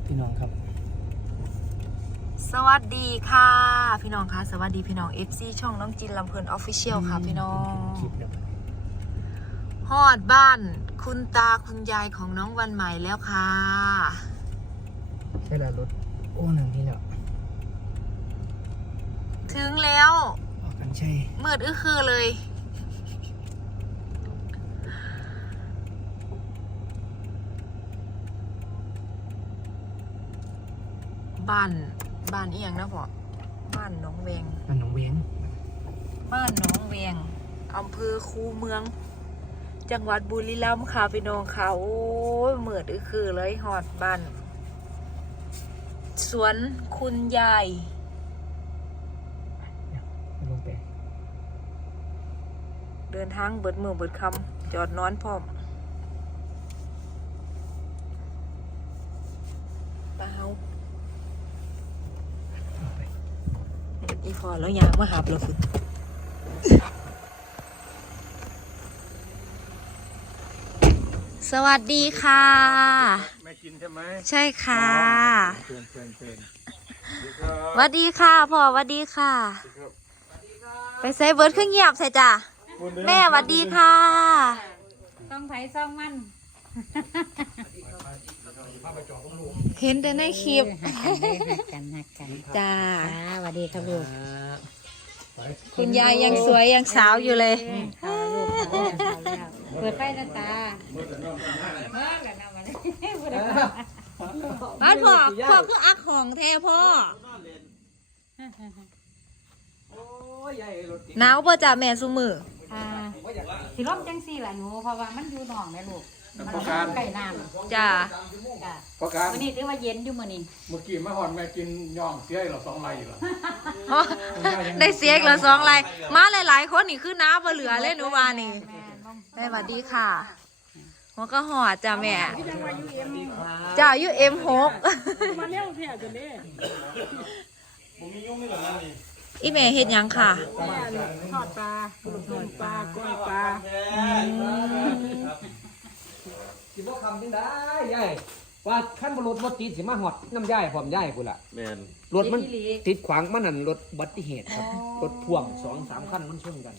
ครับพี่น้องครับ สวัสดีค่ะ พี่น้องคะสวัสดีพี่น้อง FC ช่องน้องจินลำเพลินออฟฟิเชียลค่ะ พี่น้องคลิปแล้วฮอดบ้านคุณตาคุณยายของน้องวันใหม่แล้วค่ะ ใช่แล้วรถโอ้หนึ่งนี่แล้วถึงแล้ว ออกกันใช่มืดอื้อคือเลย บ้านบ้านเอียงนะพ่อบ้านหน้องเวงมันหนองเวียงบ้านหน้องเวียงอำเภอคูเมือง จังหวัดบุรีรัมย์ค่ะพี่น้องค่ะโอ้ยเหมือดอือคือเลยหอดบ้านสวนคุณยายลงไปเดินทางเบิดมือเบิดคำจอดนอนพร้อมเปล่าล อีพอแล้วยางมาหับเราคุณสวัสดีค่ะแม่กินใช่ไหมใช่ค่ะเชิญเชิญเชิญสวัสดีค่ะพ่อสวัสดีค่ะ ไปใส่เบิร์ดเครื่องเงียบใส่จ้ะแม่สวัสดีค่ะต้องไผ่ซ่องมัน เห็นแต่ในคลิปหักกันเลยหักกันหักกันจ้าจ้าสวัสดีครับลูกคุณยายยังสวยยังสาวอยู่เลยเอาลูกเอาเอาแล้วเปิดไฟหน้าตาเมื่อกันนะมาเลยเปิดไฟบ้านพ่อพ่อคืออักของแท้พ่อหนาวป่ะจ้ะแม่สุมืออ่าสิร่มจังสี่ล่ะหนูเพราะว่ามันอยู่หนองแม่ลูก มันใกล้น้ำจ้าจ้ะเพราะการวันนี้ถือว่าเย็นอยู่มื้อนี้เมื่อกี้มาหอนแม่กินย่องเสียเหรอสองไรเหรออ๋อได้เสียอีกแล้วสองลายมาหลายๆคนนี่คือน้าบ่เหลือเลยหนูว่านี่แม่ลงแม่สวัสดีค่ะหัวก็หอดจ้ะแม่จ้ายูเอ็มหกมาเร็วเพียจะเด้อีแม่เฮ็ดหยังค่ะทอดปลาทอดปลาก้อยปลา สิบ่คำจังได้ยายว่าขั้นบรถรถติดสิมาหอดน้ำย่ายพร้อมย่ายพุ่นล่ะแมนรถมันติดขวางมันนั่นรถอุบัติเหตุครับ รถพ่วงสองสามคันมันชนกัน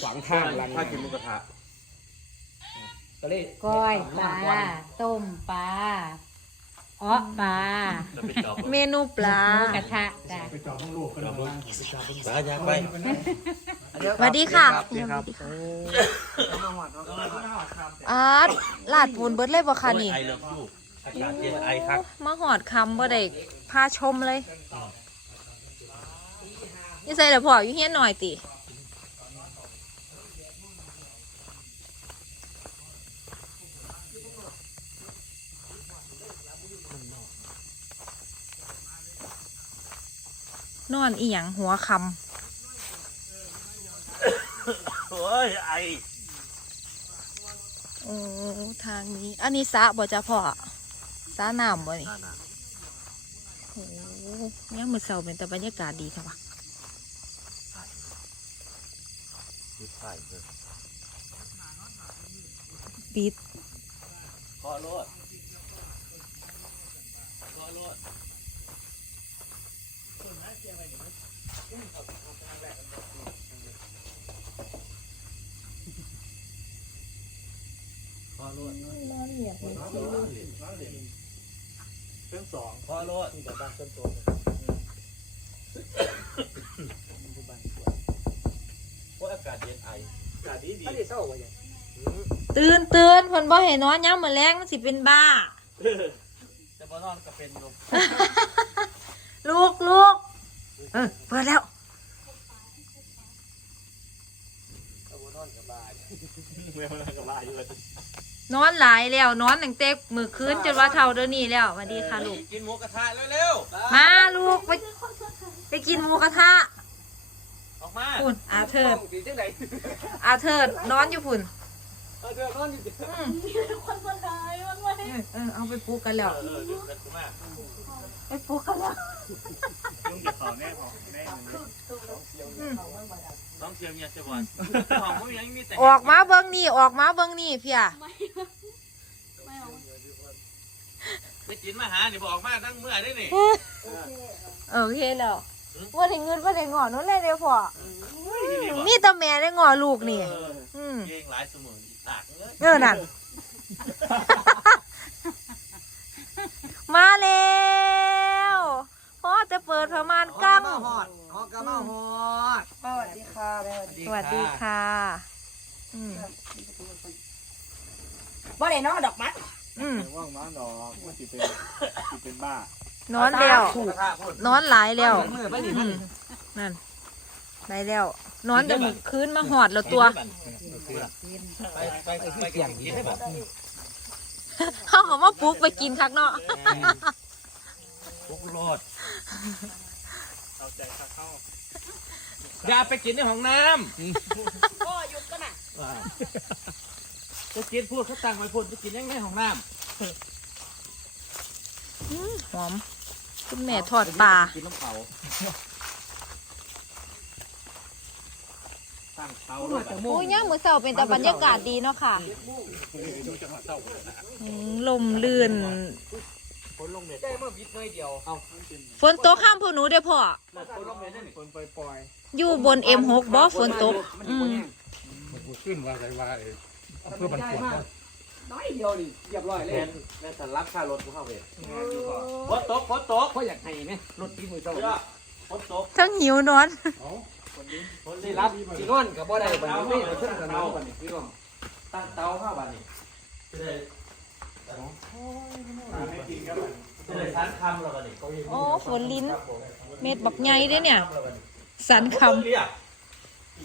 ขวางทางหลังถ้ากินหมุกระทะก็เลยก้อยปลาต้มปลาอ้อปลาเมนูปลาหมูกระทะจ้ะสายางไป สวัสดีค่ะอาร์ตลาดปูนเบิดเลยบ่ค่ะนี่ไอเลิฟยูอากาศเย็นไอคักมาหอดคำบ่ได้พาชมเลยนี่ใส่เดี๋ยวพ่ออยู่เฮียนหน่อยตินอนอีหยังหัวค โอ้ยไอำโอ้ทางนี้ อันนี้สระบ่จ้ะพ่อสระน้ำบ่นี่โอ้ยังมือเสาเป็นแต่บรรยากาศดีค่ะวะใส่เลยปิดขอรถขอรถ เครื่องสองขอรถนี่แบบบ้านต้นโตเพราะอากาศเย็นไออากาศดีดีเศร้าว่าอย่างตื่นตื่นเพิ่นบ่ให้นนอนย้ำเหมื้อแรงมันสิเป็นบ้า แต่พอนอนก็เป็นลม ลูกลูกเออเปิดแล้ว เมื่อมันก็ลายอยู่เลย นอนหลายแล้วนอนตั้งแต่มื้อคืนจนว่าเท่าเดี๋ยวนี้แล้วสวัสดีค่ะลูก กินหมูกระทะเร็วมาลูกไปไปกินหมูกระทะๆออกมา พุ่นอาเถิดสีจังไหนอาเถิดนอนอยู่พุ่น เออเดี๋ยวนอนอยู่ดิคนคนไทยมันไม่เออเออเอาไปปลูกกันแล้ว เออเดี๋ยวกันกูมาไปปลูกกันแล้วลุงเก็บของแน่ของแน่ต้องเชียร์เมียเชียร์บอลของพวกยังมีแต่ออกมาเบิ่งนี่ออกมาเบิ่งนี่เพี่ยไม่เอาไปกินมาหานี่บอกมาตั้งเมื่อได้นี่โอเคแล้วว่าได้เงินว่าได้งอนู้นเลยเดี๋ยวพ่อมีแต่แม่ได้งอลูกนี่เอออืมเก่งหลายเสมออีตาก เอ้ยเออนั่น มาแล้วพ่อจะเปิดประมาณกั้งฮอดฮอดกะมาฮอดสวัสดีค่ะแม่สวัสดีค่ะอืมบ่ได้น้องดอกไม้อืมว่างมาดอกมันสิเป็นสิเป็นบ้านอนแล้วกระทะพ่นนอนหลายแล้วมือไปนี่อืมันมนั่น ได้แล้ว นอนจะคืนมาหอดแล้วตัว ไปไปไปอย่างนี้ได้บ่เขาเขามาปลุกไปกินคักเนาะพุกโลดอย่าไปกินในห้องน้ำพ่อหยุดก็น่ะจะกินพูดเขาตั้งไว้พูดจะกินยังไงห้องน้อืมหอม คุณแม่ทอดปลาำกินน้ำเขา ตั้งเตาด้วยโอ้ยย่างมือเสาเป็นแต่บรรยากาศดีเนาะค่ะอืมลมลื่นคนลงเน็ตได้มาวิดหน่อยเดียว เอาฝนตกข้ามพวกหนูเด้อพ่อคนลงเน็ตได้นี่คนปล่อยอยู่บน M6 บ่ฝนตก อืมขึ้นว่าใจว่าเพื่อมันปวดน้อยเดียวนี่เรียบร้อยเลแม่ยนแม่สันรับค่ารถกูเข้าเวรฝนตกฝนตกเพราะอยากให้ไหมรถตีมือเจ้าเยอะฝนตกทั้งหิวนอน ฝนสินี่รัรับบสินอนกับบ่ได้บัดนี้ไม่ไปขึ้นสนามบัดนี้พี่น้องตั้งเตาเข้าบ้านนี่จะได้จะได้สันคำแล้วบ้านนี่โอ้ฝนลิ้น เม็ดบักใหญ่เด้อเนี่ย สันคเรียก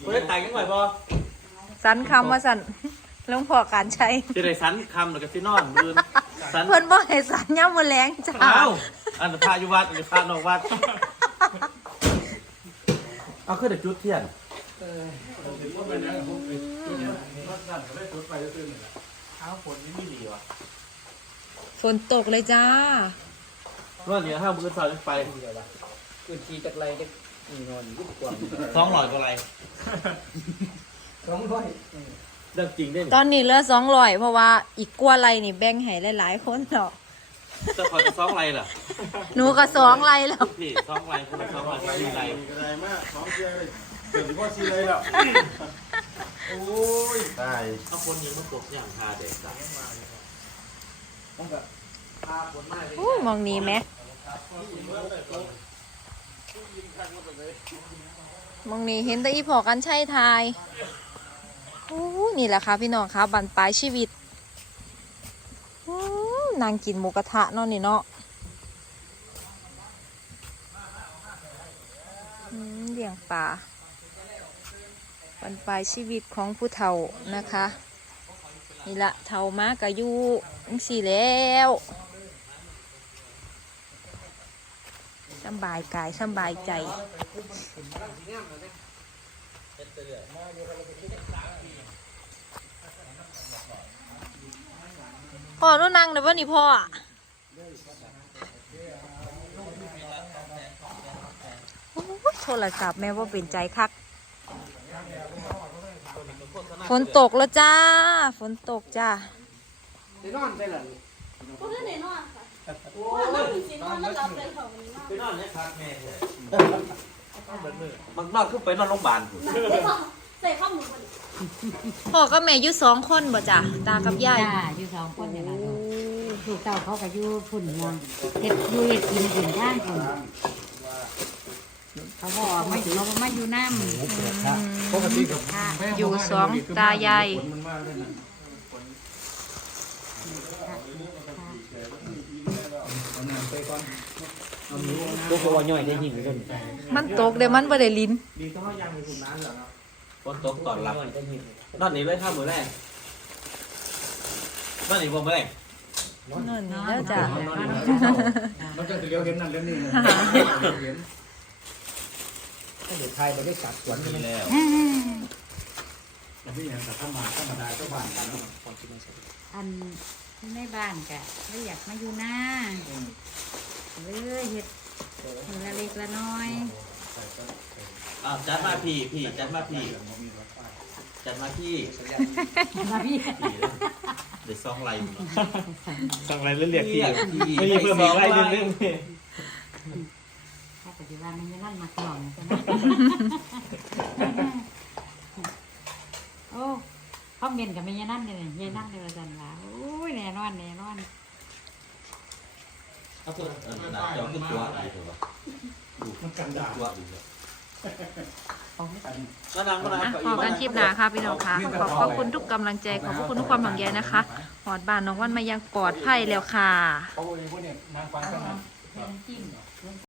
คนได้แต่งกันหน่อยพอำสันคำว่าสันหลวงพ่อการใช้จะได้สันคำแล้วก็สินอนมือสันเพิ่นบ่ให้สันย่ำมือแรงจ้าอ้าวอันพาอยู่วัดอันนี้พานอกวัด เอาขึ้นแต่จุดเทียนฝนตกเลยจ้า ว่าเดี๋ยวถ้ามือสาวจะไปคือขี่จากไรได้นี่นอนยุบกว่าสองหลอยกว่าไรสองร้อยเรื่องจริงได้ตอนนี้เหลือสองร้อยเพราะว่าอีกกลัวไรนี่แบ่งให้หลายๆคนเนาะ จะขอจะสองไรล่ะหนูก็สองไรแล้วพี่สองไรคุณสองไรสี่ไรได้มากของเชื่อเลยเกิดว่าซีเลยแล้วโอ้ยตายถ้าคนยิงมันปกอย่างทาเด็กจ้ะผมแบบพาฝนมาเลยอู้มองนี้ไหมมองนี้เห็นแต่อีพอกันใช่ทายอู้นี่แหละค่ะพี่น้องคะบันปลายชีวิตอู้ นางกินหมูกระทะเนาะนี่เนาะเลี้ยงปลาบันปลายชีวิตของผู้เฒ่านะคะนี่ละเฒ่ามากอายุสี่แล้วสบายกายสบายใจ พ่อนู่นนั่งนะว่านี่พ่อโอ้ยโทรศัพท์แม่ว่าเป็นใจคัก ฝนตกแล้วจ้า ฝนตกจ้าไปนอนไปหลังไปนอนในพักแม่เลยมันนอนขึ้นไปนอนโรงพยาบาล พ่อกับแม่อยู่สองคนบ่จ้ะตากับยายจ้าอยู่สองคนเนี่ยนะลูกลูกเต้าเขาก็อยู่พุ่นเมืองเฮ็ดอยู่เฮ็ดกินกินท่านพุ่นเขาบอกมาอยู่เรามาอยู่น้ำปกติกับค่ะอยู่สองตายายมันมากเลยนะตัวก็ว่าย่อยได้ยิงกันมันตกเดี๋ยวมันบ่ได้ลิ้น ดีต้องเขายังมีถุงน้ำเหรอครับ ฝนตกก่อนรับนอนหนีเลยข้ามมือแรกนอนหนีบ่มือแรกนั่นนี่แล้วจ้ะมันจะเลี้ยวเห็นนั่นเลี้ยวนี่นะเห็นเดี๋ยวไทยไปได้สัตว์สวนกันนี่แล้วแต่ที่อย่างแต่ถ้ามาธรรมดาเจ้าบ้านกันเนาะอันในบ้านกะไม่อยากมาอยู่หน้าเลยเฮ็ดมือละเล็กละน้อย อ่าจัดมาพี่พี่จัดมาพี่จัดมาพี่มาพี่พี่เลยเดี๋ยวซองไลน์สั่งอะไรแล้วเรียกเรีที่ยกที่ไม่มีเพิ่มอีกไล่หนึงนึงถ้าปัจจุบันมันยังนั่นมาหน่อยใช่ไหมโอ้คอมเมนต์กับแม่ยายนั่นเลยยายนั่นเลยว่าจันว่าโอ้ยแน่นอนแน่นอนเอาตัวเออหน้าจอขึ้นตัวอะไรตัววะมันกันดาตัวอีกแล้ว ก็นั่งก็นั่งอะเก้าพออี้กันคลิปหนาค่ะพี่น้องค่ะขอบขอบคุณทุกกำลังใจขอบพระคุณทุกความหวังใยนะคะหอดบ้านน้องวันมายังปลอดภัยแล้วค่ะ เขาเลยพวกเนี่ยนางฟังกันนะเป็นจิ้ม